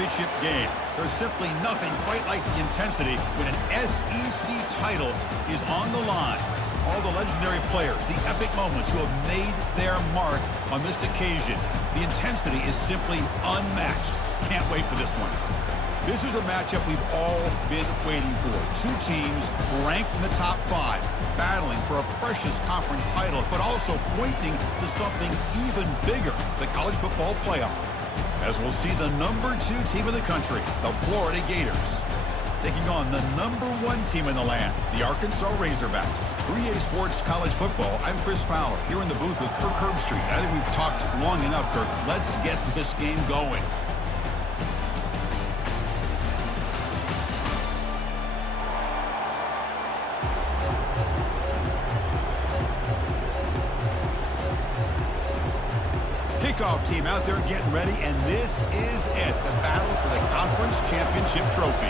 championship game. There's simply nothing quite like the intensity when an SEC title is on the line. All the legendary players, the epic moments who have made their mark on this occasion. The intensity is simply unmatched. Can't wait for this one. This is a matchup we've all been waiting for. Two teams ranked in the top 5, battling for a precious conference title, but also pointing to something even bigger, the college football playoff. As we'll see the number 2 team in the country, the Florida Gators, taking on the number 1 team in the land, the Arkansas Razorbacks. 3A Sports College Football, I'm Chris Fowler, here in the booth with Kirk Herbstreit. I think we've talked long enough, Kirk. Let's get this game going. Kickoff team out there getting ready, and this is it, the battle for the conference championship trophy.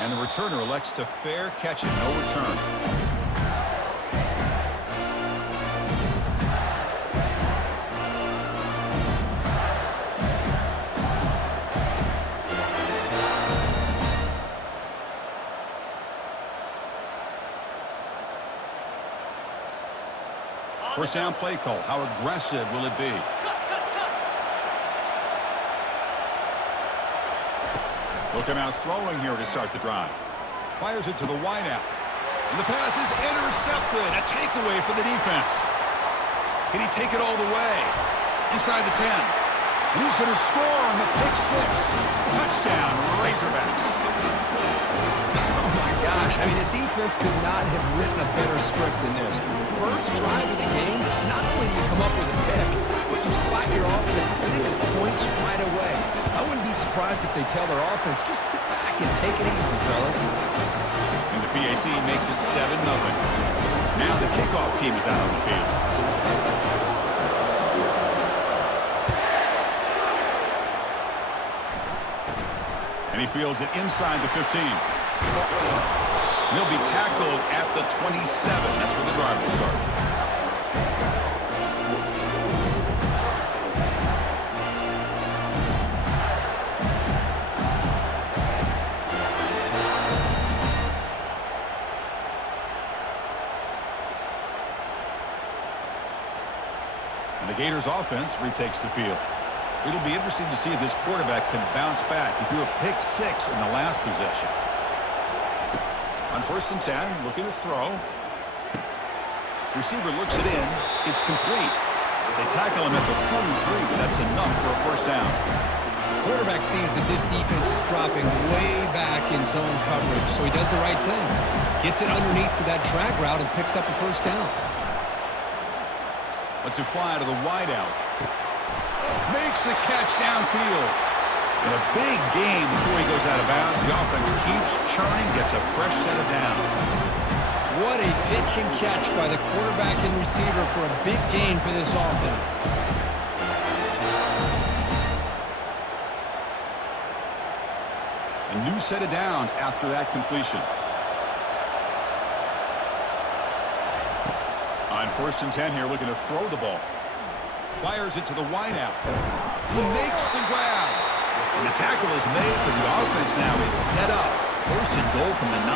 And the returner elects to fair catch it, no return. First down play call. How aggressive will it be? Looking out throwing here to start the drive. Fires it to the wideout. And the pass is intercepted. A takeaway for the defense. Can he take it all the way? Inside the 10. And he's going to score on the pick 6. Touchdown, Razorbacks. Gosh, I mean, the defense could not have written a better script than this. First drive of the game, not only do you come up with a pick, but you spot your offense 6 points right away. I wouldn't be surprised if they tell their offense, just sit back and take it easy, fellas. And the PAT makes it 7-0. Now the kickoff team is out on the field. And he fields it inside the 15. He'll be tackled at the 27. That's where the drive will start. And the Gators offense retakes the field. It'll be interesting to see if this quarterback can bounce back. He threw a pick 6 in the last possession. On 1st and 10, looking to throw. Receiver looks it in. It's complete. They tackle him at the 43, but that's enough for a first down. Quarterback sees that this defense is dropping way back in zone coverage, so he does the right thing. Gets it underneath to that drag route and picks up a first down. Lets it fly to the wideout. Makes the catch downfield. In a big game before he goes out of bounds, the offense keeps churning, gets a fresh set of downs. What a pitch and catch by the quarterback and receiver for a big gain for this offense. A new set of downs after that completion. On 1st and 10 here, looking to throw the ball. Fires it to the wideout. He makes the grab. And the tackle is made, but the offense now is set up. 1st and goal from the 9.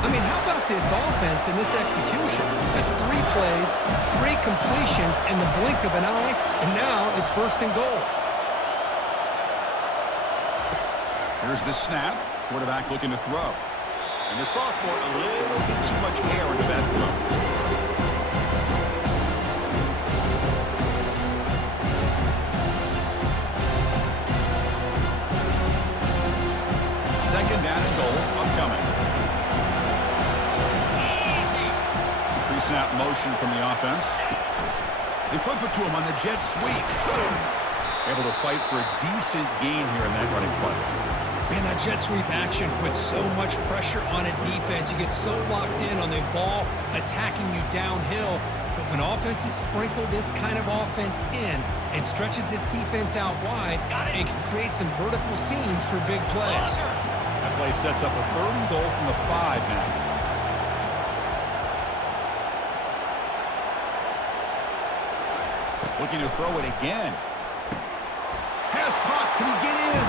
I mean, how about this offense and this execution? That's 3 plays, 3 completions in the blink of an eye, and now it's 1st and goal. Here's the snap. Quarterback looking to throw. And the sophomore a little bit too much air into that throw. Second down and goal upcoming. Pre-snap motion from the offense. They flip it to him on the jet sweep. Able to fight for a decent gain here in that running play. Man, that jet sweep action puts so much pressure on a defense. You get so locked in on the ball attacking you downhill. But When offenses sprinkle this kind of offense in and stretches this defense out wide, it can create some vertical seams for big plays. That play sets up a 3rd and goal from the 5 now. Looking to throw it again. Pass caught. Can he get in?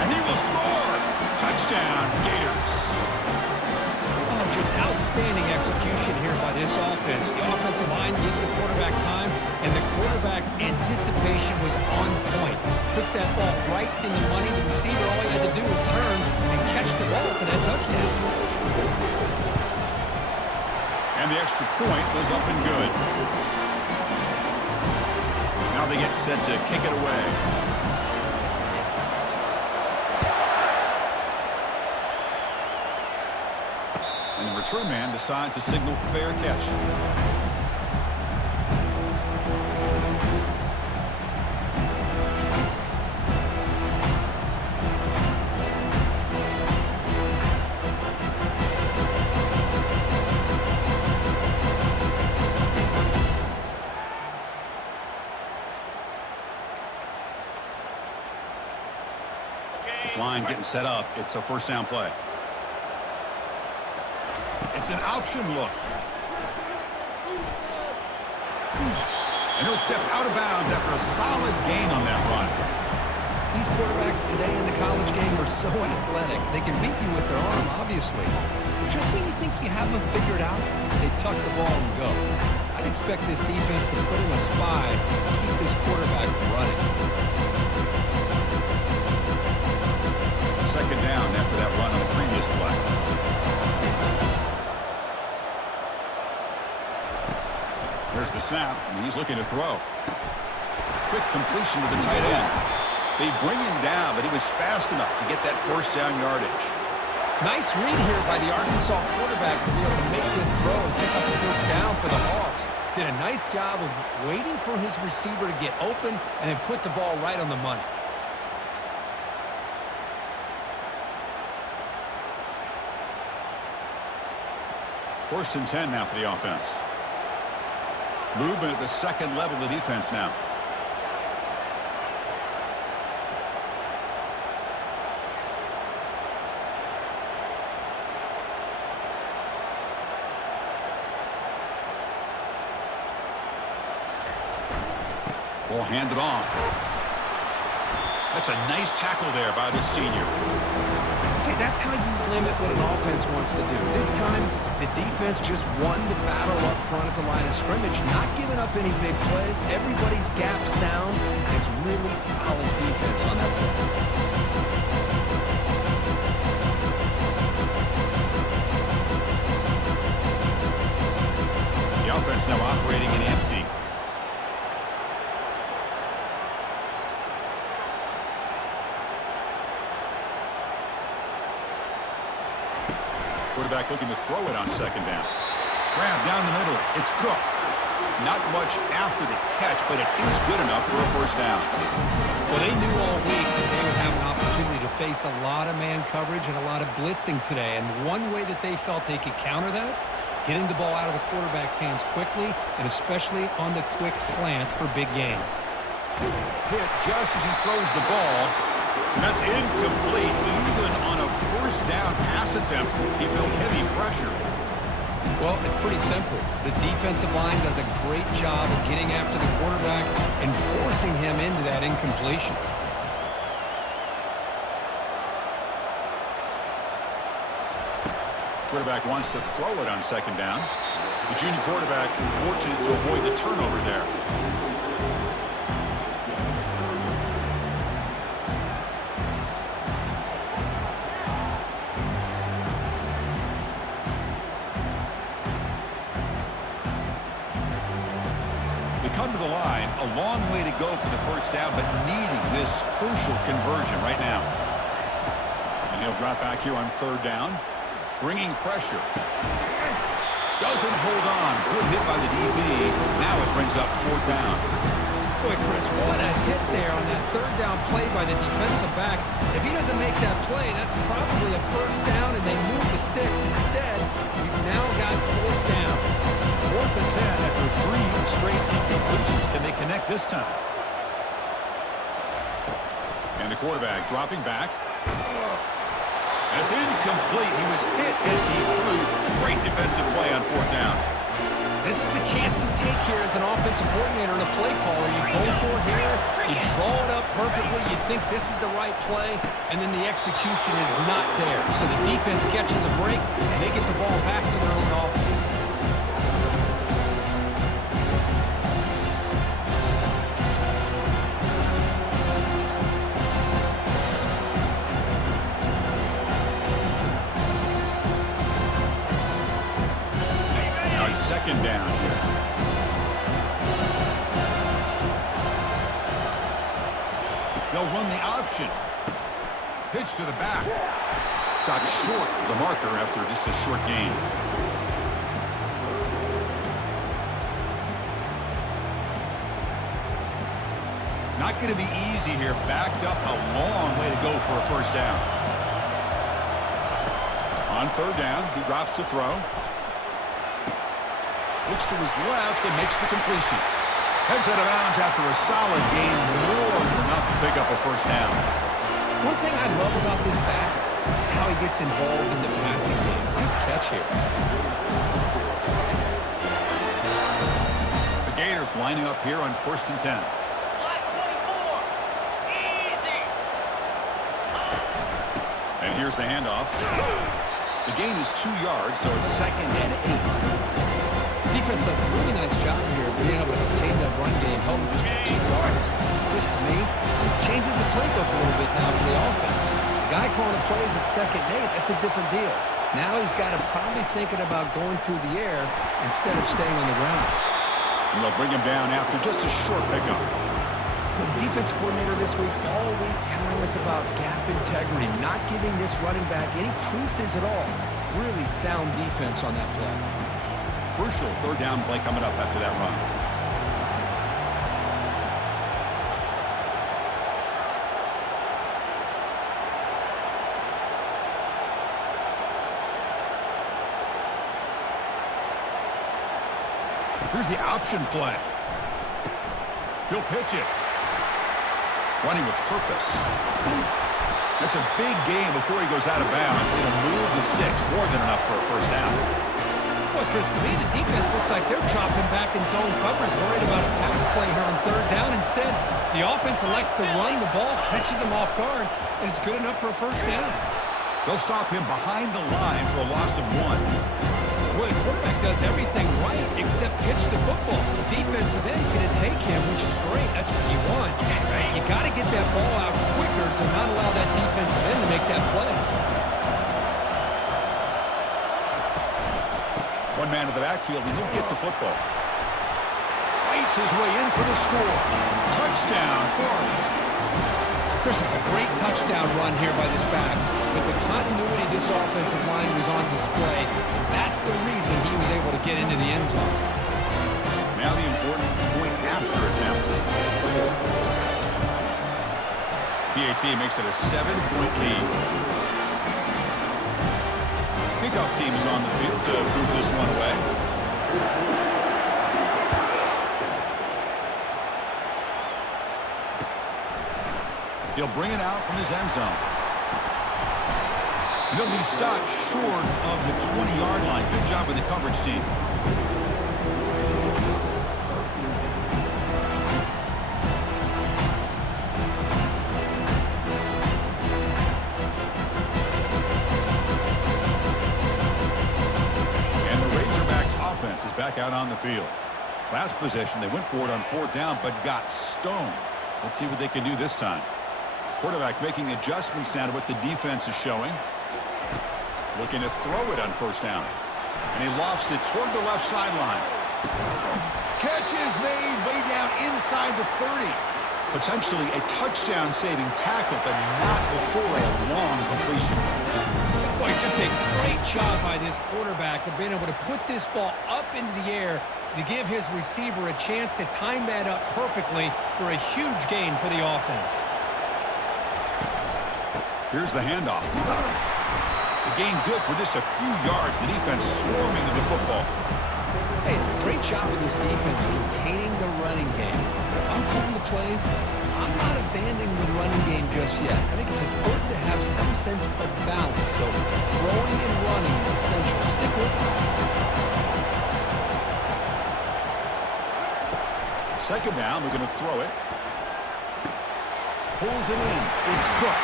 And he will score. Touchdown, Gators. Oh, just outstanding execution here by this offense. The offensive line gives the quarterback time, and the quarterback's anticipation was on point. Puts that ball right in the money. The receiver, all he had to do was turn and catch the ball for that touchdown. And the extra point was up and good. Now they get set to kick it away. And the return man decides to signal fair catch. This line getting set up. It's a 1st down play. It's an option look. And he'll step out of bounds after a solid gain on that run. These quarterbacks today in the college game are so athletic. They can beat you with their arm, obviously. Just when you think you have them figured out, they tuck the ball and go. I'd expect this defense to put in a spy to keep this quarterback from running. 2nd down after that run on the previous play. There's the snap, and he's looking to throw. Quick completion to the tight end. They bring him down, but he was fast enough to get that 1st down yardage. Nice read here by the Arkansas quarterback to be able to make this throw and pick up the 1st down for the Hogs. Did a nice job of waiting for his receiver to get open and then put the ball right on the money. First and 10 now for the offense. Movement at the 2nd level of the defense now. Ball handed off. That's a nice tackle there by the senior. See, that's how you limit what an offense wants to do. This time, the defense just won the battle up front at the line of scrimmage, not giving up any big plays. Everybody's gap sound. It's really solid defense on that play. The offense now operating in empty. Quarterback looking to throw it on 2nd down. Grab down the middle. It's Cook. Not much after the catch, but it is good enough for a 1st down. Well, they knew all week that they would have an opportunity to face a lot of man coverage and a lot of blitzing today. And one way that they felt they could counter that, getting the ball out of the quarterback's hands quickly, and especially on the quick slants for big gains. Hit just as he throws the ball. And that's incomplete. Even on a 1st down pass attempt, he felt heavy pressure. Well, it's pretty simple. The defensive line does a great job of getting after the quarterback and forcing him into that incompletion. Quarterback wants to throw it on 2nd down. The junior quarterback fortunate to avoid the turnover there. Come to the line, a long way to go for the 1st down, but needing this crucial conversion right now. And he'll drop back here on 3rd down, bringing pressure. Doesn't hold on. Good hit by the DB. Now it brings up 4th down. Boy, Chris, what a hit there on that third down play by the defensive back. If he doesn't make that play, that's probably a first down, and they move the sticks. Instead, we've now got fourth down. 4th and 10 after 3 straight incompletions. Can they connect this time? And the quarterback dropping back. And it's incomplete. He was hit as he threw. Great defensive play on 4th down. This is the chance you take here as an offensive coordinator and a play caller. You go for it here, you draw it up perfectly, you think this is the right play, and then the execution is not there. So the defense catches a break, and they get the ball back to their own offense. Second down here. They'll run the option. Pitch to the back. Stopped short of the marker after just a short gain. Not going to be easy here. Backed up a long way to go for a first down. On 3rd down, he drops to throw. Looks to his left and makes the completion. Heads out of bounds after a solid gain, more than enough to pick up a first down. One thing I love about this back is how he gets involved in the passing game. Nice catch here. The Gators lining up here on 1st and 10. Easy. And here's the handoff. The gain is 2 yards, so it's 2nd and 8. Defense does a really nice job here being able to contain that run game, help them just get 2 yards. Chris, to me, this changes the playbook a little bit now for the offense. The guy calling the plays at 2nd and 8, that's a different deal. Now he's got to probably thinking about going through the air instead of staying on the ground. And they'll bring him down after just a short pickup. The defense coordinator this week all week telling us about gap integrity, not giving this running back any creases at all. Really sound defense on that play. Crucial 3rd down play coming up after that run. Here's the option play. He'll pitch it. Running with purpose. That's a big gain before he goes out of bounds. It'll move the sticks, more than enough for a first down. Well, Chris, to me, the defense looks like they're dropping back in zone coverage, worried about a pass play here on 3rd down. Instead, the offense elects to run the ball, catches him off guard, and it's good enough for a first down. They'll stop him behind the line for a loss of 1. Well, the quarterback does everything right except pitch the football. The defensive end's going to take him, which is great. That's what you want. You got to get that ball out quicker to not allow that defensive end to make that play. One man to the backfield, and he'll get the football. Fights his way in for the score. Touchdown, Florida. Chris, it's a great touchdown run here by this back, but the continuity of this offensive line was on display. That's the reason he was able to get into the end zone. Now the important point after attempt. PAT makes it a 7-point lead. Kickoff team is on the field to move this one away. He'll bring it out from his end zone. He'll be stopped short of the 20-yard line. Good job with the coverage team. Is back out on the field. Last possession, they went for it on 4th down, but got stoned. Let's see what they can do this time. Quarterback making adjustments now to what the defense is showing. Looking to throw it on 1st down. And he lofts it toward the left sideline. Catch is made way down inside the 30. Potentially a touchdown-saving tackle, but not before a long completion. Boy, just a great job by this quarterback of being able to put this ball up into the air to give his receiver a chance to time that up perfectly for a huge gain for the offense. Here's the handoff. The gain good for just a few yards. The defense swarming to the football. Hey, it's a great job of this defense containing the running game. If I'm calling the plays, I'm not abandoning the running game just yet. I think it's important to have some sense of balance. So throwing and running is essential. Stick with it. Second down, we're going to throw it. Pulls it in. It's Cook.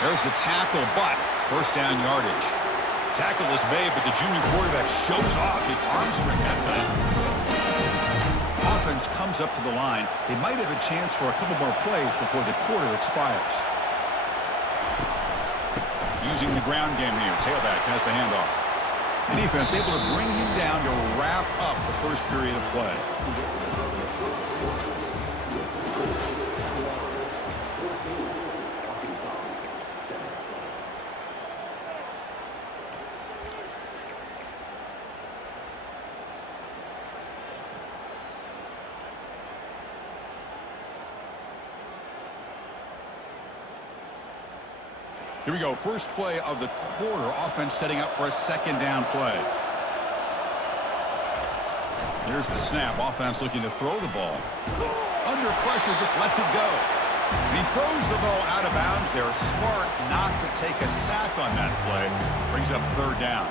There's the tackle, but first down yardage. Tackle is made, but the junior quarterback shows off his arm strength that time. Offense comes up to the line. They might have a chance for a couple more plays before the quarter expires. Using the ground game here. Tailback has the handoff. The defense able to bring him down to wrap up the first period of play. Here we go. First play of the quarter. Offense setting up for a second down play. Here's the snap. Offense looking to throw the ball. Under pressure, just lets it go. And he throws the ball out of bounds. They're smart not to take a sack on that play. Brings up third down.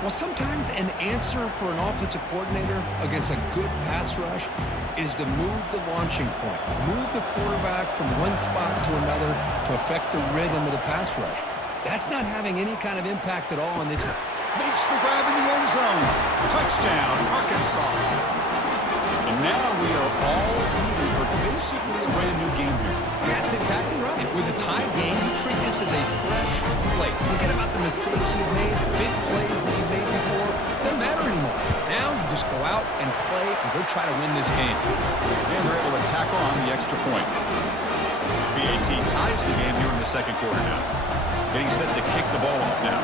Well, sometimes an answer for an offensive coordinator against a good pass rush is to move the launching point. Move the quarterback from one spot to another to affect the rhythm of the pass rush. That's not having any kind of impact at all on this. Makes the grab in the end zone. Touchdown, Arkansas. And now we are all even for basically a brand new game here. That's exactly right. With a tie game, you treat this as a fresh slate. Forget about the mistakes you've made, the big plays that you've made before. Doesn't matter anymore. Now you just go out and play and go try to win this game. And they're able to tackle on the extra point. BAT ties the game here in the second quarter now. Getting set to kick the ball off now.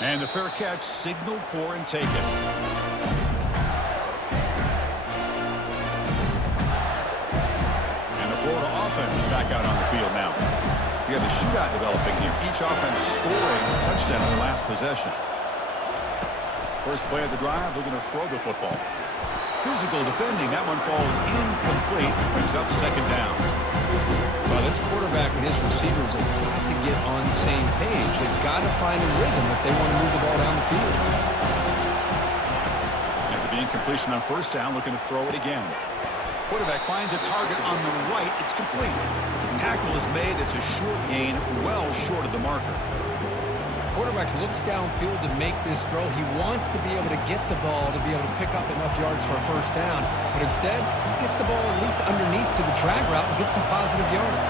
And the fair catch signaled for and taken. And the Florida offense is back out on the field now. We have a shootout developing here. Each offense scoring a touchdown in the last possession. First play of the drive, they're going to throw the football. Physical defending. That one falls incomplete. Brings up second down. Well, this quarterback and his receivers have got to get on the same page. They've got to find a rhythm if they want to move the ball down the field. After the incompletion on first down, looking to throw it again. Quarterback finds a target on the right. It's complete. Tackle is made. It's a short gain, well short of the marker. Quarterback looks downfield to make this throw. He wants to be able to get the ball to be able to pick up enough yards for a first down. But instead, he gets the ball at least underneath to the drag route and gets some positive yards.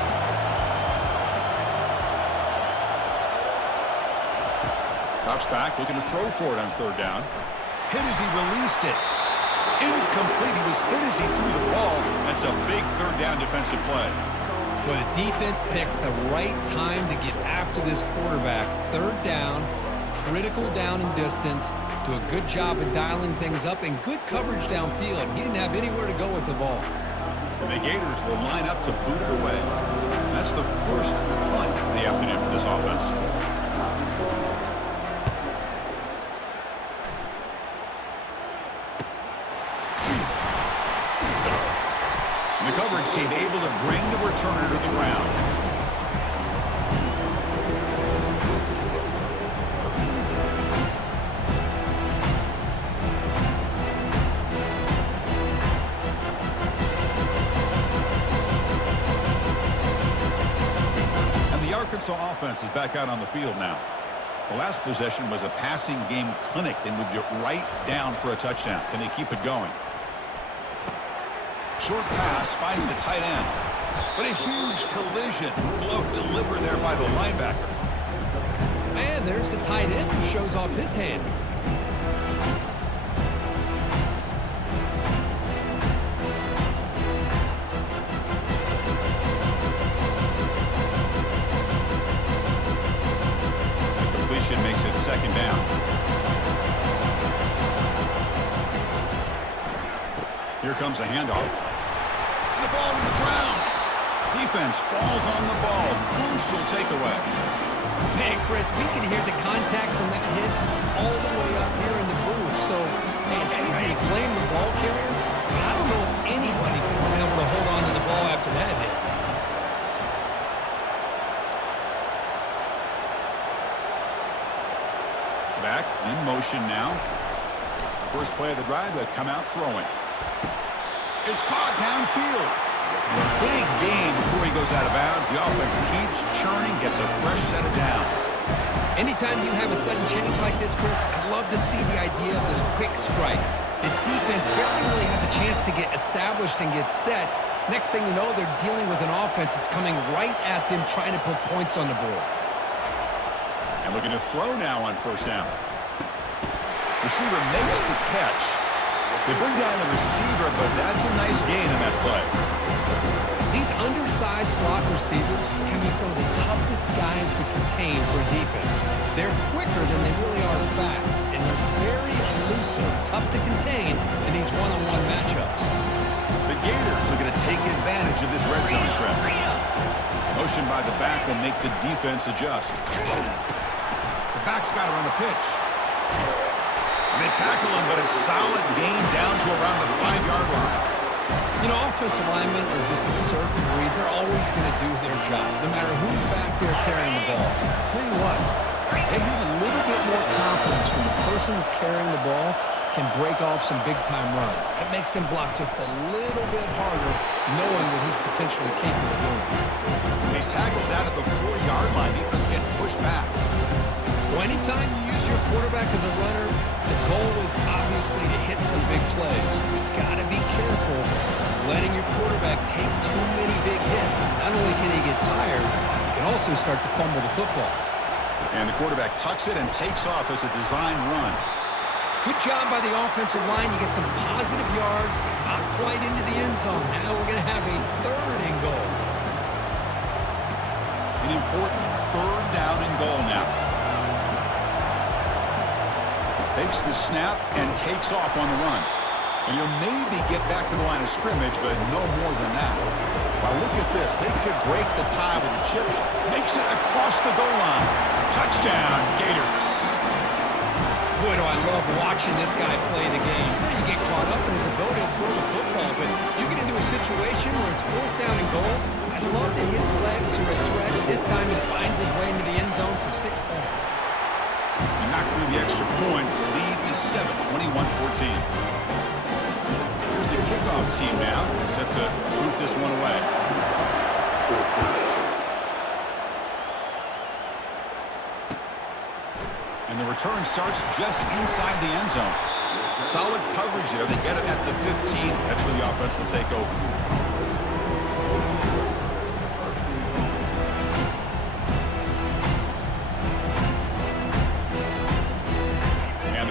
Drops back, looking to throw for it on third down. Hit as he released it. Incomplete. He was hit as he threw the ball. That's a big third down defensive play. But the defense picks the right time to get after this quarterback. Third down, critical down and distance. Do a good job of dialing things up and good coverage downfield. He didn't have anywhere to go with the ball. And the Gators will line up to boot it away. That's the first punt of the afternoon for this offense. The coverage team able to bring the returner to the ground. And the Arkansas offense is back out on the field now. The last possession was a passing game clinic. They moved it right down for a touchdown. Can they keep it going? Short pass finds the tight end. But a huge collision blow delivered there by the linebacker. And there's the tight end who shows off his hands. Here comes a handoff. And the ball to the ground. Defense falls on the ball. Crucial takeaway. Man, Chris, we can hear the contact from that hit all the way up here in the booth. So it's easy to blame the ball carrier, but I don't know if anybody could have been able to hold on to the ball after that hit. Back in motion now. First play of the drive, they come out throwing. It's caught downfield. And a big gain before he goes out of bounds. The offense keeps churning, gets a fresh set of downs. Anytime you have a sudden change like this, Chris, I love to see the idea of this quick strike. The defense barely really has a chance to get established and get set. Next thing you know, they're dealing with an offense that's coming right at them, trying to put points on the board. And looking to throw now on first down. Receiver makes the catch. They bring down the receiver, but that's a nice gain in that play. These undersized slot receivers can be some of the toughest guys to contain for a defense. They're quicker than they really are fast, and they're very elusive, tough to contain in these one-on-one matchups. The Gators are going to take advantage of this red zone trap. Motion by the back will make the defense adjust. The back's got it on the pitch. And they tackle him, but a solid gain down to around the 5-yard line. You know, offensive linemen are just a certain breed. They're always going to do their job, no matter who's back there carrying the ball. I'll tell you what, they have a little bit more confidence when the person that's carrying the ball can break off some big-time runs. It makes him block just a little bit harder, knowing what he's potentially capable of doing. He's tackled down at the 4-yard line. Defense getting pushed back. Well, anytime you use your quarterback as a runner, the goal is obviously to hit some big plays. You've got to be careful letting your quarterback take too many big hits. Not only can he get tired, he can also start to fumble the football. And the quarterback tucks it and takes off as a design run. Good job by the offensive line. You get some positive yards, but not quite into the end zone. Now we're going to have a 3rd and goal. An important 3rd down and goal now. Takes the snap and takes off on the run. And he'll maybe get back to the line of scrimmage, but no more than that. Well, look at this. They could break the tie with the chips. Makes it across the goal line. Touchdown, Gators. Boy, do I love watching this guy play the game. You get caught up in his ability to throw the football, but you get into a situation where it's 4th down and goal. I love that his legs are a threat. This time he finds his way into the end zone for 6 points. And knocked through the extra point. Lead is 7, 21-14. Here's the kickoff team now, set to boot this one away. And the return starts just inside the end zone. Solid coverage there. They get it at the 15. That's where the offense will take over.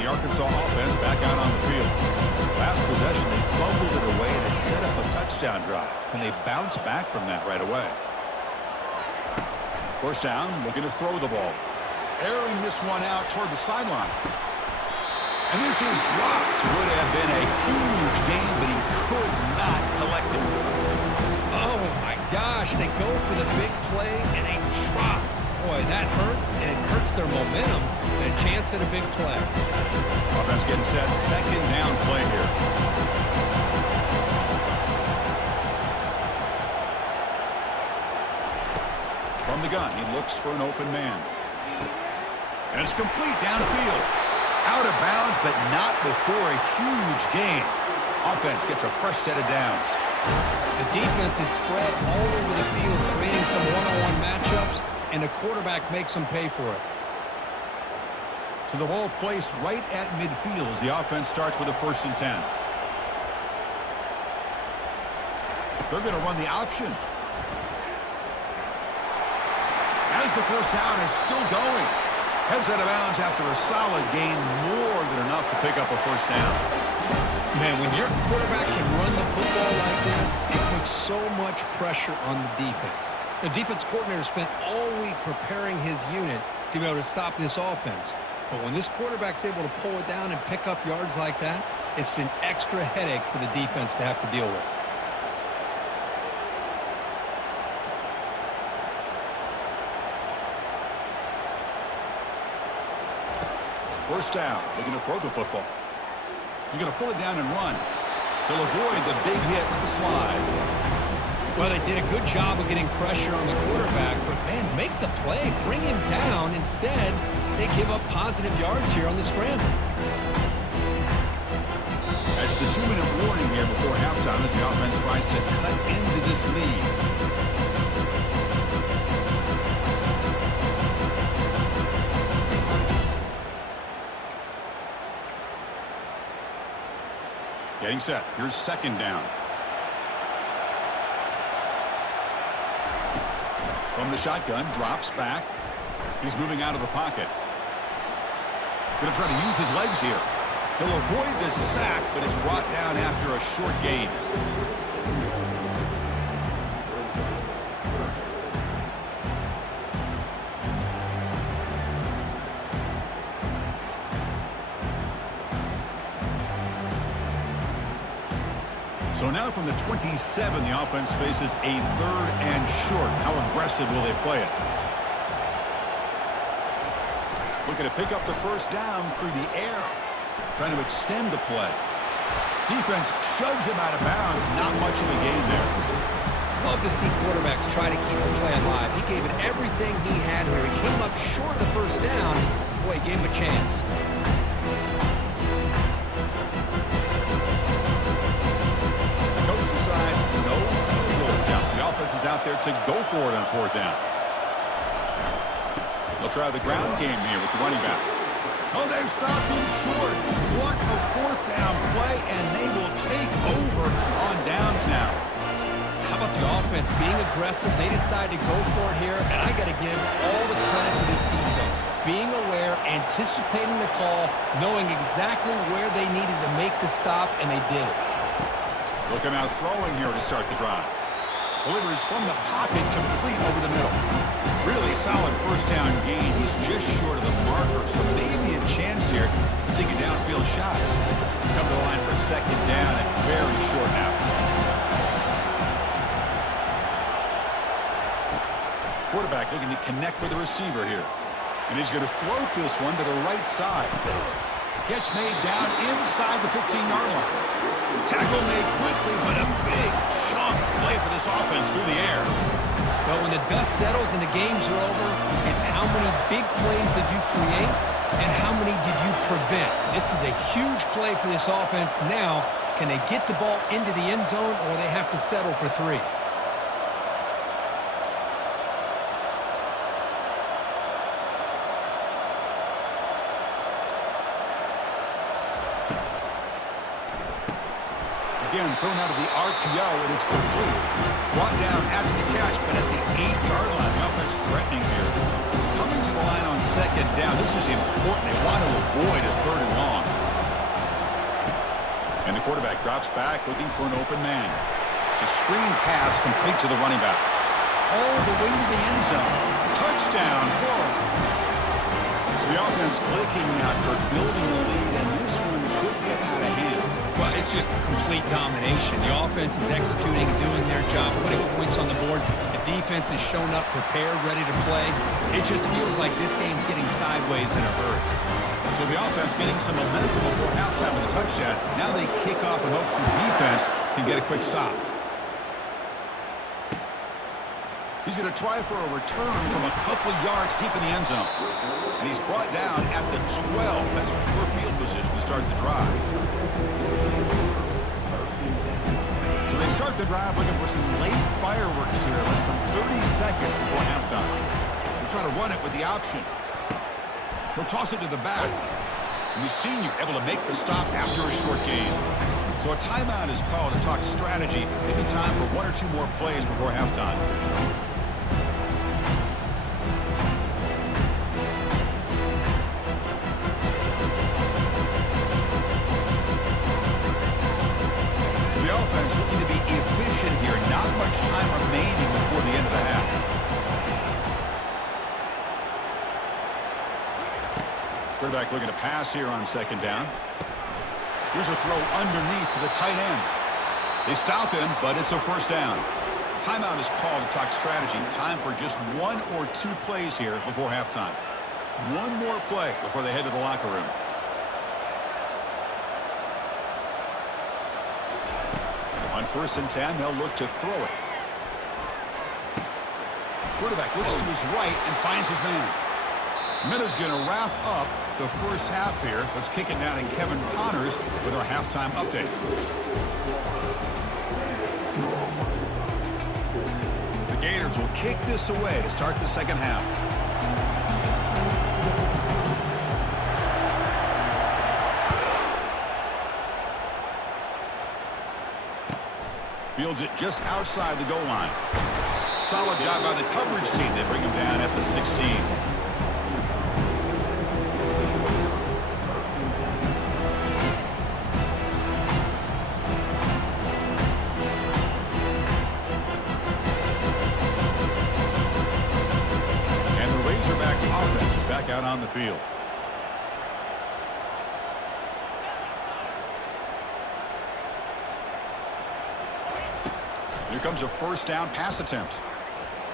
Arkansas offense back out on the field. Last possession, they fumbled it away and they set up a touchdown drive. Can they bounce back from that right away? First down, looking to throw the ball. Airing this one out toward the sideline. And this is dropped. Would have been a huge gain, but he could not collect it. Oh, my gosh. They go for the big play and a drop. Boy, that hurts, and it hurts their momentum. And a chance at a big play. Offense getting set. 2nd down play here. From the gun, he looks for an open man. And it's complete downfield. Out of bounds, but not before a huge gain. Offense gets a fresh set of downs. The defense is spread all over the field, creating some one-on-one matchups, and the quarterback makes them pay for it. So the ball placed right at midfield as the offense starts with a 1st and 10. They're going to run the option. As the first down is still going. Heads out of bounds after a solid gain, more than enough to pick up a 1st down. Man, when your quarterback can run the football like this, it puts so much pressure on the defense. The defense coordinator spent all week preparing his unit to be able to stop this offense. But when this quarterback's able to pull it down and pick up yards like that, It's an extra headache for the defense to have to deal with. First down, looking to throw the football. He's going to pull it down and run. He'll avoid the big hit with the slide. Well, they did a good job of getting pressure on the quarterback, but, man, make the play. Bring him down. Instead, they give up positive yards here on the scramble. That's the 2-minute warning here before halftime as the offense tries to cut into this lead. Getting set. Here's second down. From the shotgun, drops back. He's moving out of the pocket. Going to try to use his legs here. He'll avoid the sack, but is brought down after a short gain. So now from the 27, the offense faces a 3rd and short. How aggressive will they play it? Looking to pick up the first down through the air. Trying to extend the play. Defense shoves him out of bounds. Not much of a gain there. Love to see quarterbacks try to keep the play alive. He gave it everything he had here. He came up short of the first down. Boy, he gave him a chance. No field goals out. The offense is out there to go for it on 4th down. They'll try the ground game here with the running back. Oh, they've stopped him short. What a 4th down play, and they will take over on downs now. How about the offense being aggressive? They decide to go for it here, and I got to give all the credit to this defense. Being aware, anticipating the call, knowing exactly where they needed to make the stop, and they did it. Looking out throwing here to start the drive. Delivers from the pocket, complete over the middle. Really solid first down gain. He's just short of the marker, so maybe a chance here to take a downfield shot. Come to the line for second down and very short now. Quarterback looking to connect with the receiver here. And he's going to float this one to the right side. Catch made down inside the 15-yard line. Tackle made quickly, but a big chunk play for this offense through the air. But when the dust settles and the games are over, it's how many big plays did you create and how many did you prevent. This is a huge play for this offense. Now, can they get the ball into the end zone or they have to settle for 3? Again, thrown out of the RPO, and it's complete. Brought down after the catch, but at the 8-yard line. The offense threatening here. Coming to the line on second down. This is important. They want to avoid a 3rd and long. And the quarterback drops back, looking for an open man. It's a screen pass complete to the running back. All the way to the end zone. Touchdown, Florida. So the offense clicking now for building a lead, and this one could get out of hand. Well, it's just a complete domination. The offense is executing and doing their job, putting points on the board. The defense is shown up, prepared, ready to play. It just feels like this game's getting sideways in a hurry. So the offense getting some momentum before halftime with a touchdown. Now they kick off in hopes the defense can get a quick stop. He's going to try for a return from a couple of yards deep in the end zone. And he's brought down at the 12. That's poor field position to start the drive. So they start the drive looking for some late fireworks here. Less than 30 seconds before halftime. They'll try to run it with the option. He'll toss it to the back. And the senior able to make the stop after a short gain. So a timeout is called to talk strategy. Maybe time for 1 or 2 more plays before halftime. The offense looking to be efficient here. Not much time remaining before the end of the half. Quarterback looking to pass here on second down. Here's a throw underneath to the tight end. They stop him, but it's a first down. Timeout is called to talk strategy. Time for just 1 or 2 plays here before halftime. One more play before they head to the locker room. On 1st and 10, they'll look to throw it. Quarterback looks to his right and finds his man. Miller's going to wrap up the first half here. Let's kick it now to Kevin Connors with our halftime update. The Gators will kick this away to start the second half. Fields it just outside the goal line. Solid job by the coverage team. They bring him down at the 16. And the Razorbacks offense is back out on the field. Here comes a first down pass attempt.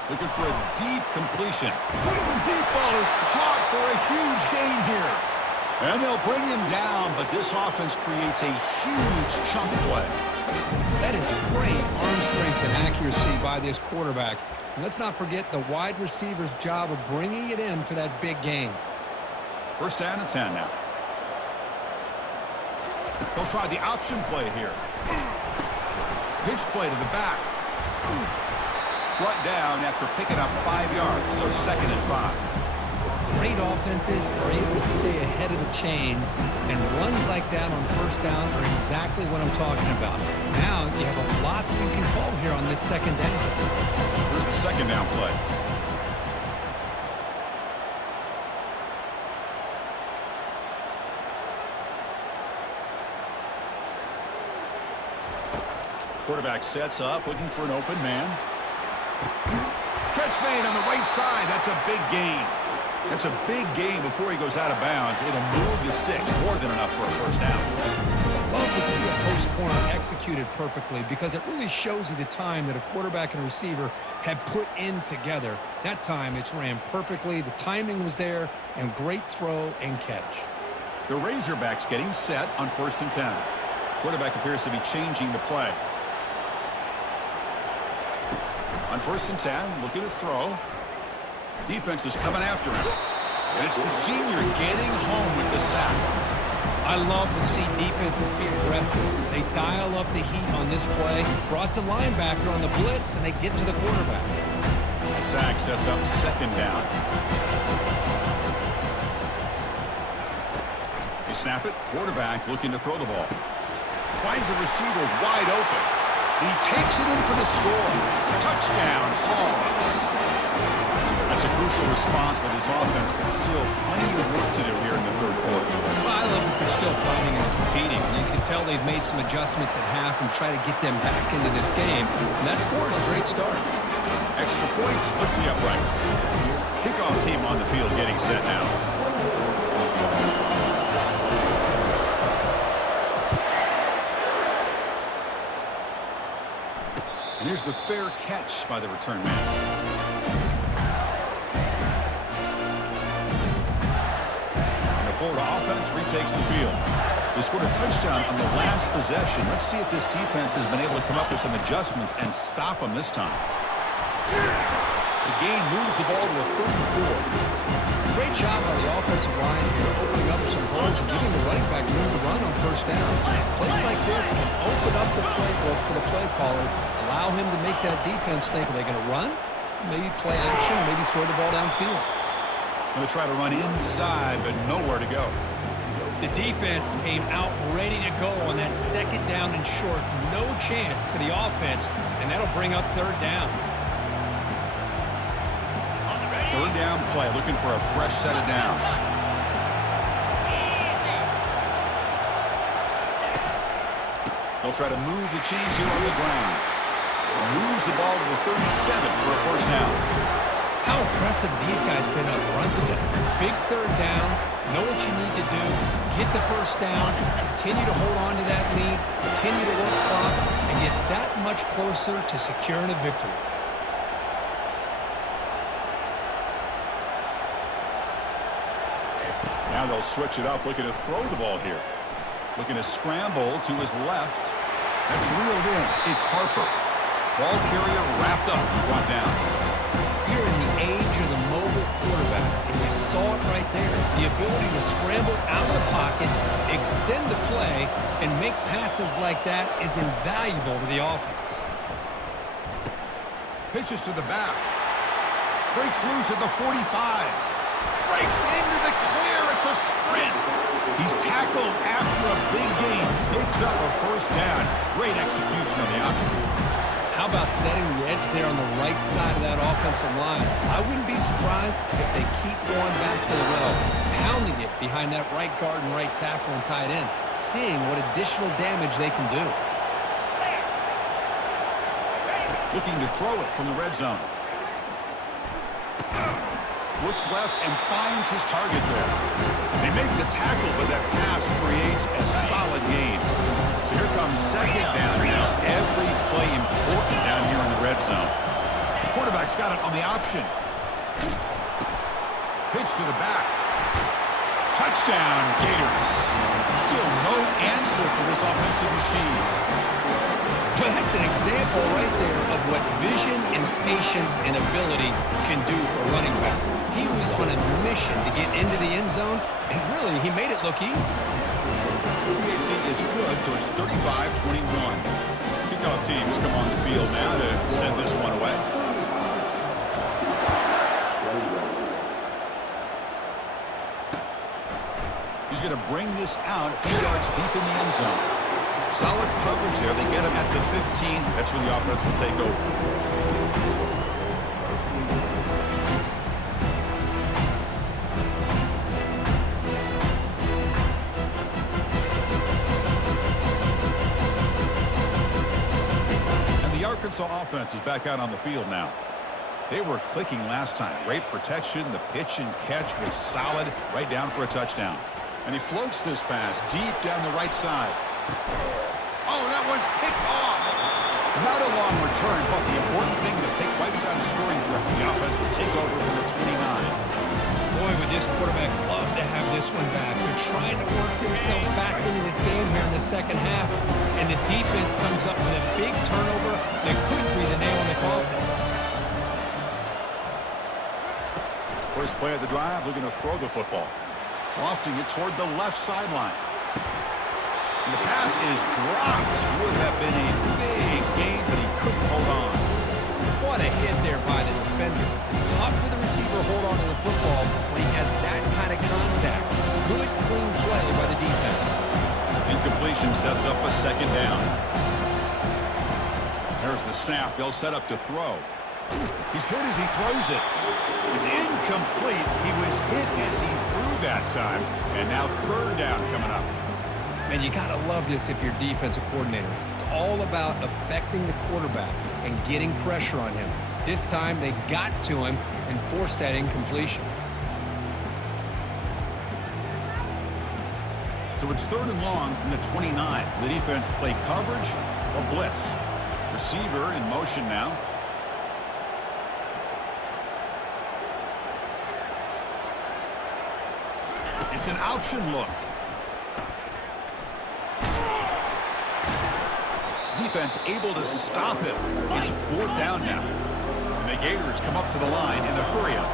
Looking for a deep completion. Deep ball is caught for a huge gain here. And they'll bring him down, but this offense creates a huge chunk play. That is great arm strength and accuracy by this quarterback. And let's not forget the wide receiver's job of bringing it in for that big gain. First down and 10 now. They'll try the option play here. Pitch play to the back. Brought down after picking up 5 yards, so 2nd and 5. Great offenses are able to stay ahead of the chains, and runs like that on first down are exactly what I'm talking about. Now you have a lot that you can call here on this second down. Here's the second down play. Quarterback sets up, looking for an open man. Catch made on the right side. That's a big gain. That's a big gain before he goes out of bounds. It'll move the sticks more than enough for a first down. Love to see a post corner executed perfectly because it really shows you the time that a quarterback and a receiver have put in together. That time it's ran perfectly. The timing was there, and great throw and catch. The Razorbacks getting set on 1st and 10. Quarterback appears to be changing the play. On 1st and 10, looking to throw. Defense is coming after him. And it's the senior getting home with the sack. I love to see defenses be aggressive. They dial up the heat on this play, brought the linebacker on the blitz, and they get to the quarterback. The sack sets up 2nd down. They snap it. Quarterback looking to throw the ball. Finds a receiver wide open. And he takes it in for the score. Touchdown, Hogs. That's a crucial response by this offense, but still plenty of work to do here in the 3rd quarter. Well, I love that they're still fighting and competing. You can tell they've made some adjustments at half and try to get them back into this game. And that score is a great start. Extra point splits the uprights. Kickoff team on the field getting set now. And here's the fair catch by the return man. And the Florida offense retakes the field. They scored a touchdown on the last possession. Let's see if this defense has been able to come up with some adjustments and stop them this time. The gain moves the ball to the 34. Great job by the offensive line here, opening up some holes and giving the running back room to run on first down. Plays like this can open up the playbook for the play caller, allow him to make that defense think, are they going to run? Maybe play action, maybe throw the ball downfield. Going to try to run inside, but nowhere to go. The defense came out ready to go on that 2nd down and short. No chance for the offense, and that'll bring up 3rd down. 3rd down play, looking for a fresh set of downs. They'll try to move the chains here on the ground. Moves the ball to the 37 for a first down. How impressive have these guys been up front today? Big third down, know what you need to do, get the first down, continue to hold on to that lead, continue to work clock, and get that much closer to securing a victory. Now they'll switch it up, looking to throw the ball here. Looking to scramble to his left. That's reeled in. It's Harper. Ball carrier wrapped up, brought down. You're in the age of the mobile quarterback, and you saw it right there. The ability to scramble out of the pocket, extend the play, and make passes like that is invaluable to the offense. Pitches to the back. Breaks loose at the 45. Breaks into the clear. It's a sprint. He's tackled after a big gain. Picks up a first down. Great execution on the option. How about setting the edge there on the right side of that offensive line? I wouldn't be surprised if they keep going back to the well, pounding it behind that right guard and right tackle and tight end, seeing what additional damage they can do. Looking to throw it from the red zone. Looks left and finds his target there. They make the tackle, but that pass creates a solid gain. So here comes second down now. Every play important down here in the red zone. Quarterback's got it on the option. Pitch to the back. Touchdown, Gators. Still no answer for this offensive machine. Well, that's an example right there of what vision and patience and ability can do for a running back. He was on a mission to get into the end zone, and really, he made it look easy. PAT is good, so it's 35-21. Kickoff teams come on the field now to send this one away. He's going to bring this out a few yards deep in the end zone. Solid coverage there. They get him at the 15. That's when the offense will take over. The Arkansas offense is back out on the field now. They were clicking last time. Great protection. The pitch and catch was solid. Right down for a touchdown. And he floats this pass deep down the right side. Oh, that one's picked off. Not a long return, but the important thing that they wipes out a scoring threat. The offense will take over from the 29. Boy, would this quarterback love to have this one back. They're trying to work themselves back into this game here in the second half, and the defense comes up with a big turnover that could be the nail in the coffin. First play of the drive, looking to throw the football. Lofting it toward the left sideline. And the pass is dropped. Would have been a big gain, but he couldn't hold on. What a hit there by the defender. Tough for the receiver to hold on to the football when he has that kind of contact. Good, clean play by the defense. Incompletion sets up a second down. There's the snap. They'll set up to throw. He's hit as he throws it. It's incomplete. He was hit as he threw that time. And now third down coming up. Man, you got to love this if you're defensive coordinator. It's all about affecting the quarterback and getting pressure on him. This time, they got to him and forced that incompletion. So it's third and long from the 29. The defense play coverage or blitz. Receiver in motion now. It's an option look. Defense able to stop him. It's fourth down now. And the Gators come up to the line in the hurry-up.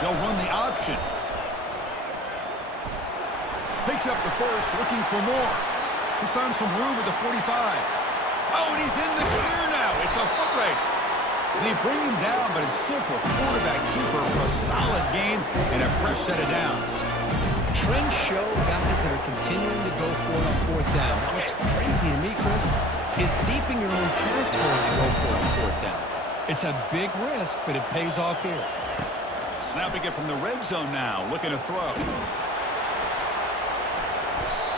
They'll run the option. Picks up the first, looking for more. He's found some room at the 45. Oh, and he's in the clear now. It's a foot race. They bring him down, but a simple quarterback keeper for a solid gain and a fresh set of downs. Trends show guys that are continuing to go for it on fourth down. What's crazy to me, Chris, is deep in your own territory to go for it on fourth down. It's a big risk, but it pays off here. Snapping it from the red zone now. Looking to throw.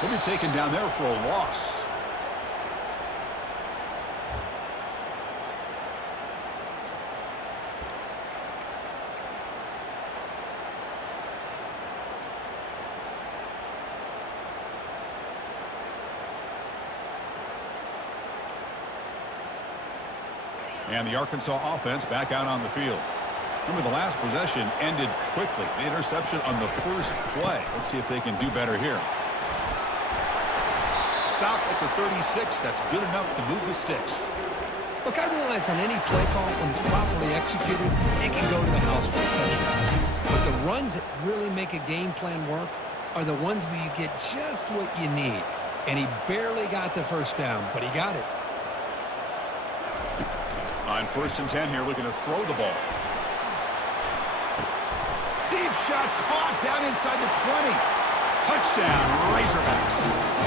He'll be taken down there for a loss. And the Arkansas offense back out on the field. Remember, the last possession ended quickly. The interception on the first play. Let's see if they can do better here. Stop at the 36. That's good enough to move the sticks. Look, I realize on any play call, when it's properly executed, it can go to the house for a touchdown. But the runs that really make a game plan work are the ones where you get just what you need. And he barely got the first down, but he got it. On 1st and 10 here, looking to throw the ball. Deep shot caught down inside the 20. Touchdown, Razorbacks.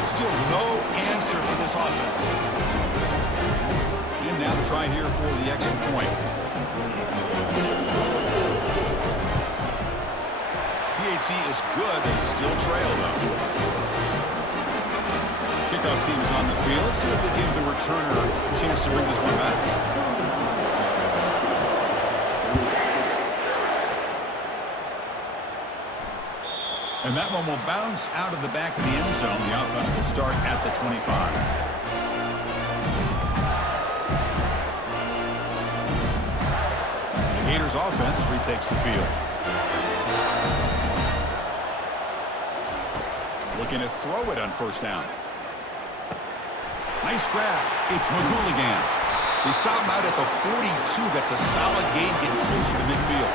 Still no answer for this offense. And now the try here for the extra point. PHC is good. They still trail, though. Kickoff team is on the field. Let's see if they give the returner a chance to bring this one back. And that one will bounce out of the back of the end zone. The offense will start at the 25. The Gators offense retakes the field. Looking to throw it on 1st down. Nice grab. It's McGooligan. They stop him out at the 42. That's a solid gain, getting closer to midfield.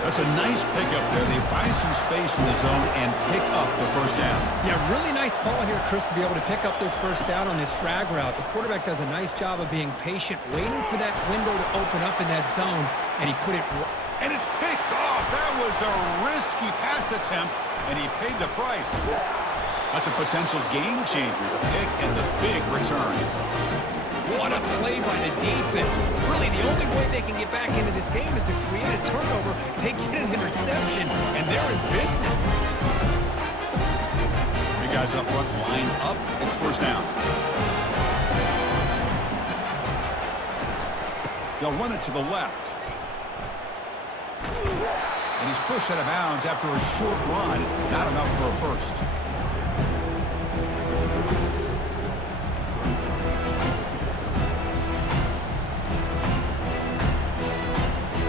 That's a nice pickup there. They find some space in the zone and pick up the 1st down. Yeah, really nice call here, Chris, to be able to pick up this 1st down on this drag route. The quarterback does a nice job of being patient, waiting for that window to open up in that zone, and he put it... And it's picked off. That was a risky pass attempt, and he paid the price. That's a potential game changer, the pick and the big return. What a play by the defense. Really, the only way they can get back into this game is to create a turnover. They get an interception, and they're in business. Big guys up front, line up. It's 1st down. They'll run it to the left. And he's pushed out of bounds after a short run. Not enough for a first.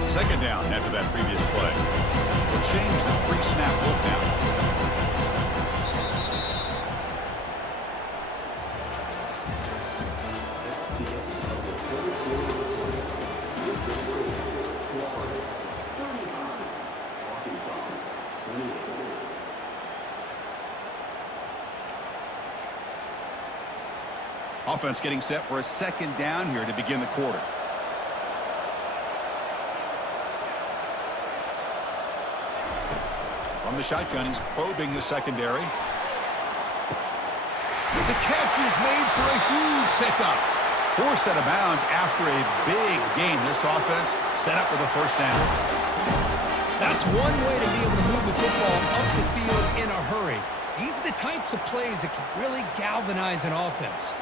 Second down after that previous play. We'll change the pre-snap look now. Offense getting set for a 2nd down here to begin the quarter. From the shotgun, he's probing the secondary. The catch is made for a huge pickup. Forced out of bounds after a big gain. This offense set up with a 1st down. That's one way to be able to move the football up the field in a hurry. These are the types of plays that can really galvanize an offense.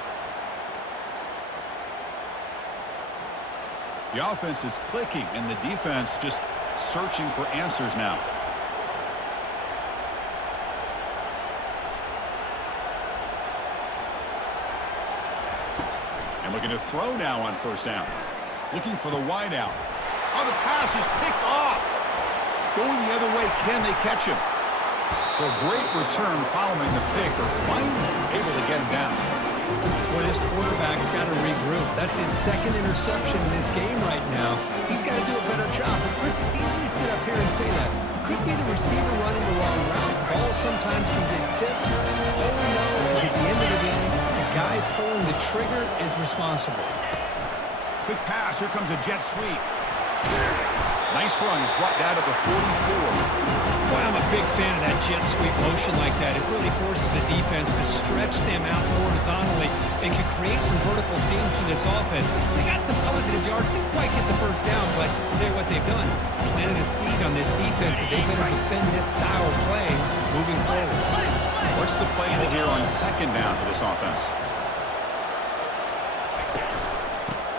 The offense is clicking, and the defense just searching for answers now. And looking to throw now on 1st down. Looking for the wideout. Oh, the pass is picked off. Going the other way, can they catch him? So a great return following the pick. They're finally able to get him down. Well, this quarterback's got to regroup. That's his 2nd interception in this game right now. He's got to do a better job. But, Chris, it's easy to sit up here and say that. Could be the receiver running the wrong route. Ball sometimes can get tipped. All we know is at the end of the game, the guy pulling the trigger is responsible. Quick pass. Here comes a jet sweep. Nice run. He's brought down to the 44. Boy, I'm a big fan of that jet sweep motion like that. It really forces the defense to stretch them out horizontally and can create some vertical seams for this offense. They got some positive yards. Didn't quite get the first down, but I'll tell you what they've done. Planted a seed on this defense that they better defend this style of play moving forward. What's the play call here on second down for this offense?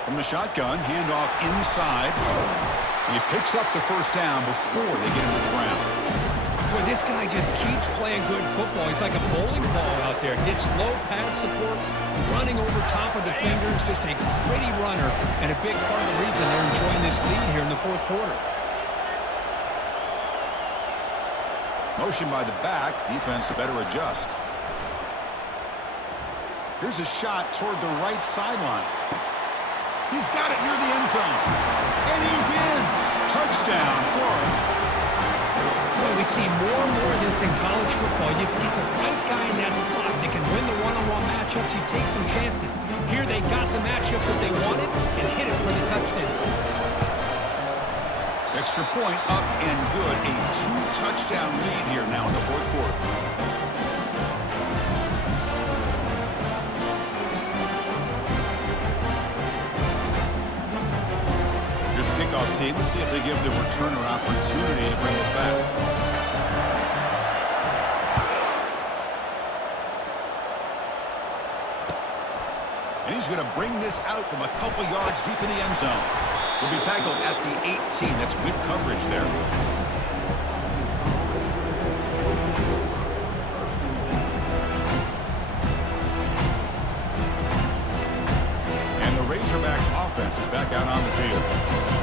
From the shotgun, handoff inside. And he picks up the first down before they get him to the ground. Boy, this guy just keeps playing good football. He's like a bowling ball out there. Gets low pad support, running over top of defenders. Just a gritty runner, and a big part of the reason they're enjoying this lead here in the fourth quarter. Motion by the back. Defense better adjust. Here's a shot toward the right sideline. He's got it near the end zone. And he's in. Touchdown, Florida. Boy, we see more and more of this in college football. If you get the right guy in that slot, they can win the one-on-one matchups. You take some chances. Here they got the matchup that they wanted and hit it for the touchdown. Extra point up and good. A 2-touchdown lead here now in the fourth quarter. Here's a kickoff team. Let's see if they give the returner an opportunity to bring this back. And he's going to bring this out from a couple yards deep in the end zone. Will be tackled at the 18. That's good coverage there. And the Razorbacks offense is back out on the field.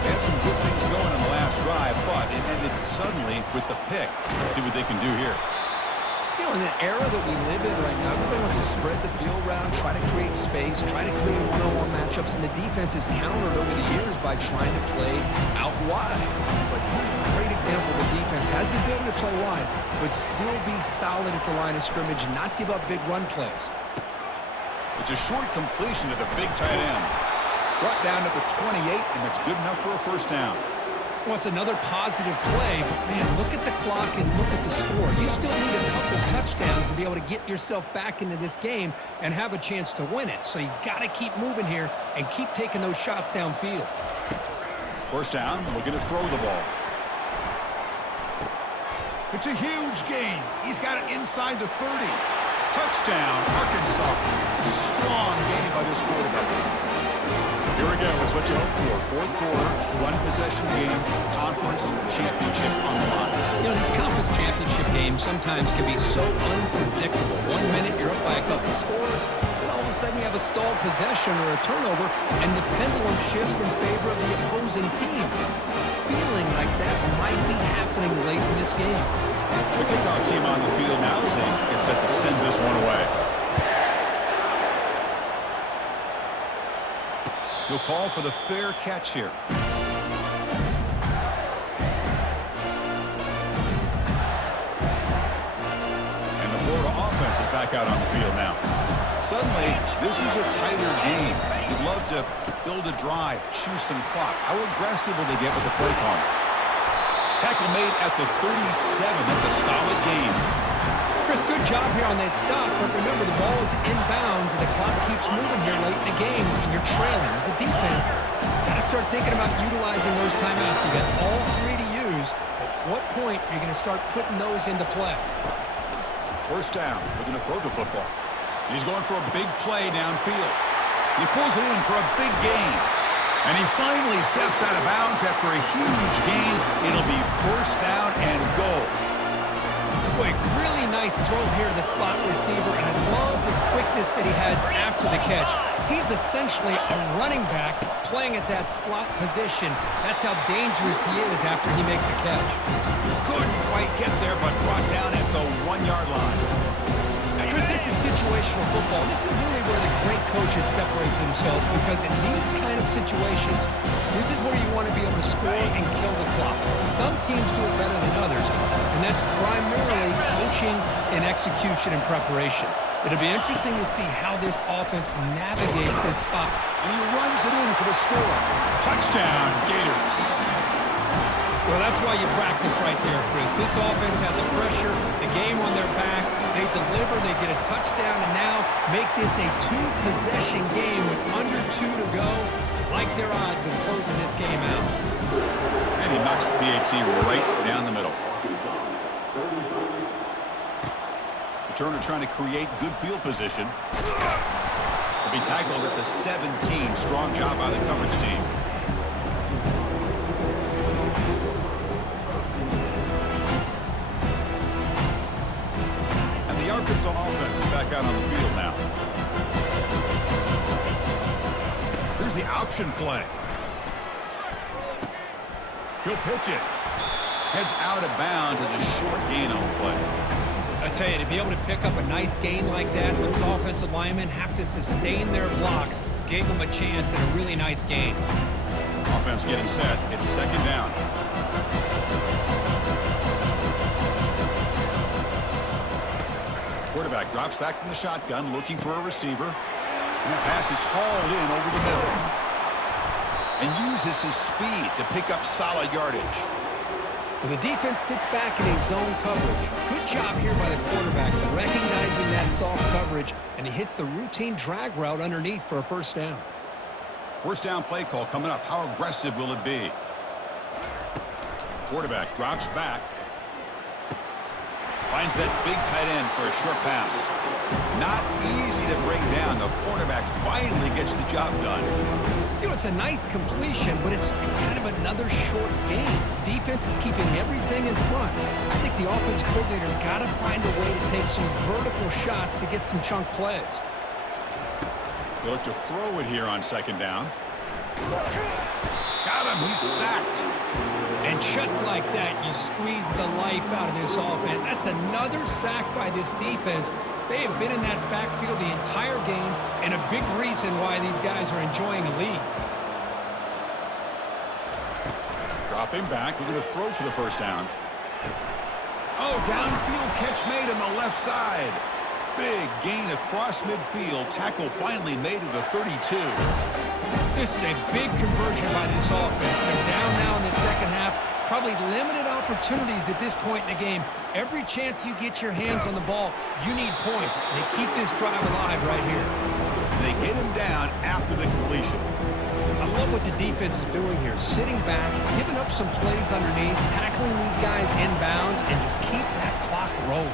They had some good things going on the last drive, but it ended suddenly with the pick. Let's see what they can do here. You know, in the era that we live in right now, everybody wants to spread the field around, try to create space, try to create one-on-one matchups, and the defense is countered over the years by trying to play out wide. But here's a great example. The defense has the ability to play wide, but still be solid at the line of scrimmage, not give up big run plays. It's a short completion to the big tight end. Brought down at the 28, and it's good enough for a first down. Well, it's another positive play, but man, look at the clock and look at the score. You still need a couple touchdowns to be able to get yourself back into this game and have a chance to win it. So you got to keep moving here and keep taking those shots downfield. First down, looking to throw the ball. It's a huge gain. He's got it inside the 30. Touchdown, Arkansas. Strong game by this quarterback. Here we go. It's what you hope for. Fourth quarter, one-possession game, conference championship on the line. You know, these conference championship games sometimes can be so unpredictable. 1 minute you're up by a couple scores, and all of a sudden you have a stalled possession or a turnover, and the pendulum shifts in favor of the opposing team. It's feeling like that might be happening late in this game. The kickoff team on the field now is set to send this one away. He'll call for the fair catch here. And the Florida offense is back out on the field now. Suddenly, this is a tighter game. You'd love to build a drive, choose some clock. How aggressive will they get with the play call? Tackle made at the 37. That's a solid game. Chris, good job here on that stop, but remember the ball is inbounds and the clock keeps moving here late in the game and you're trailing. As a defense, got to start thinking about utilizing those timeouts. You got all three to use. At what point are you going to start putting those into play? First down, looking to throw the football. He's going for a big play downfield. He pulls it in for a big gain. And he finally steps out of bounds after a huge gain. It'll be first down and goal. Boy, really nice throw here to the slot receiver, and I love the quickness that he has after the catch. He's essentially a running back playing at that slot position. That's how dangerous he is after he makes a catch. Couldn't quite get there, but brought down at the 1-yard line. Chris, this is situational football. This is really where the great coaches separate themselves, because in these kind of situations, this is where you want to be able to score and kill the clock. Some teams do it better than others, and that's primarily coaching and execution and preparation. It'll be interesting to see how this offense navigates this spot. And he runs it in for the score. Touchdown, Gators. Well, that's why you practice right there, Chris. This offense had the pressure, the game on their back. They deliver, they get a touchdown, and now make this a two-possession game with under 2 to go. Like their odds of closing this game out. And he knocks the PAT right down the middle. Returner trying to create good field position. He'll be tackled at the 17. Strong job by the coverage team. And the Arkansas offense is back out on the field now. Here's the option play. He'll pitch it. Heads out of bounds as a short gain on the play. I tell you, to be able to pick up a nice gain like that, those offensive linemen have to sustain their blocks. Gave them a chance at a really nice gain. Offense getting set. It's second down. Quarterback drops back from the shotgun, looking for a receiver. And that pass is hauled in over the middle. And uses his speed to pick up solid yardage. Well, the defense sits back in a zone coverage. Good job here by the quarterback recognizing that soft coverage, and he hits the routine drag route underneath for a first down. First down play call coming up. How aggressive will it be? Quarterback drops back. Finds that big tight end for a short pass. Not easy to bring down. The quarterback finally gets the job done. You know, it's a nice completion, but it's kind of another short game. The defense is keeping everything in front. I think the offense coordinator's got to find a way to take some vertical shots to get some chunk plays. They look to throw it here on second down. Got him. He's sacked. And just like that, you squeeze the life out of this offense. That's another sack by this defense. They have been in that backfield the entire game, and a big reason why these guys are enjoying a lead. Dropping back. We're going to throw for the first down. Oh, downfield catch made on the left side. Big gain across midfield. Tackle finally made at the 32. This is a big conversion by this offense. They're down now in the second half. Probably limited opportunities at this point in the game. Every chance you get your hands on the ball, you need points. They keep this drive alive right here. They get him down after the completion. I love what the defense is doing here. Sitting back, giving up some plays underneath, tackling these guys inbounds, and just keep that clock rolling.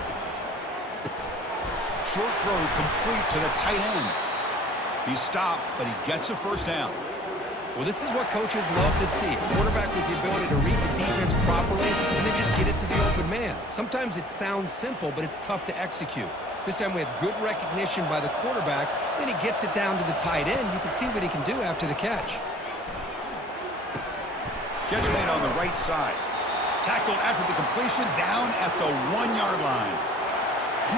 Short throw complete to the tight end. He stopped, but he gets a first down. Well, this is what coaches love to see. A quarterback with the ability to read the defense properly and then just get it to the open man. Sometimes it sounds simple, but it's tough to execute. This time we have good recognition by the quarterback. Then he gets it down to the tight end. You can see what he can do after the catch. Catch made on the right side. Tackled after the completion down at the 1-yard line.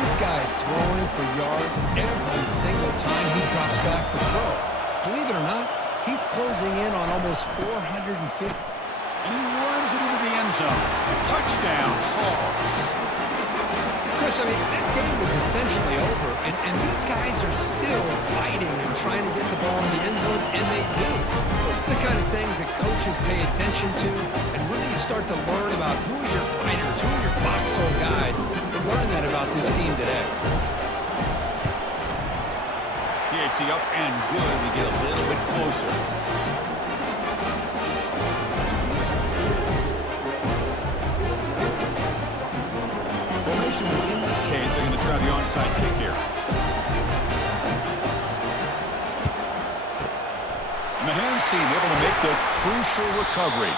This guy's throwing for yards every single time he drops back to throw. Believe it or not, he's closing in on almost 450. And he runs it into the end zone. Touchdown, Hawks. Chris, I mean, this game is essentially over, and these guys are still fighting and trying to get the ball in the end zone, and they do. Those are the kind of things that coaches pay attention to, and really you start to learn about who are your fighters, who are your foxhole guys. We're learning that about this team today. PAT up and good. We get a little bit closer. Formation would indicate they're going to try the onside kick here. And the hands seem able to make the crucial recovery.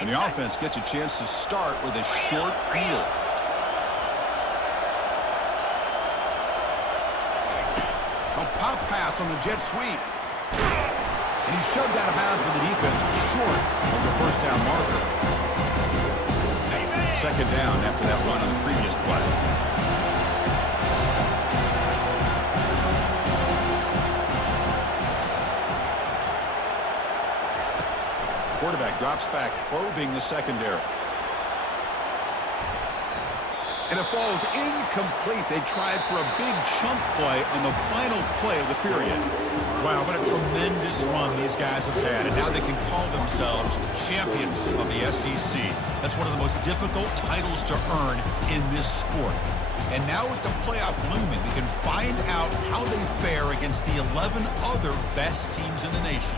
And the offense gets a chance to start with a short field. A pop pass on the jet sweep. And he's shoved out of bounds by the defense short of the first down marker. Second down after that run on the previous play. quarterback drops back, probing the secondary. And it falls incomplete. They tried for a big chunk play on the final play of the period. Wow, what a tremendous run these guys have had, and now they can call themselves champions of the SEC. That's one of the most difficult titles to earn in this sport. And now with the playoff looming, we can find out how they fare against the 11 other best teams in the nation.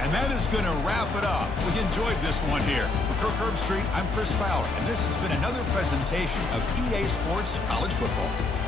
And that is going to wrap it up. We enjoyed this one here. For Kirk Herbstreit, I'm Chris Fowler, and this has been another presentation of EA Sports College Football.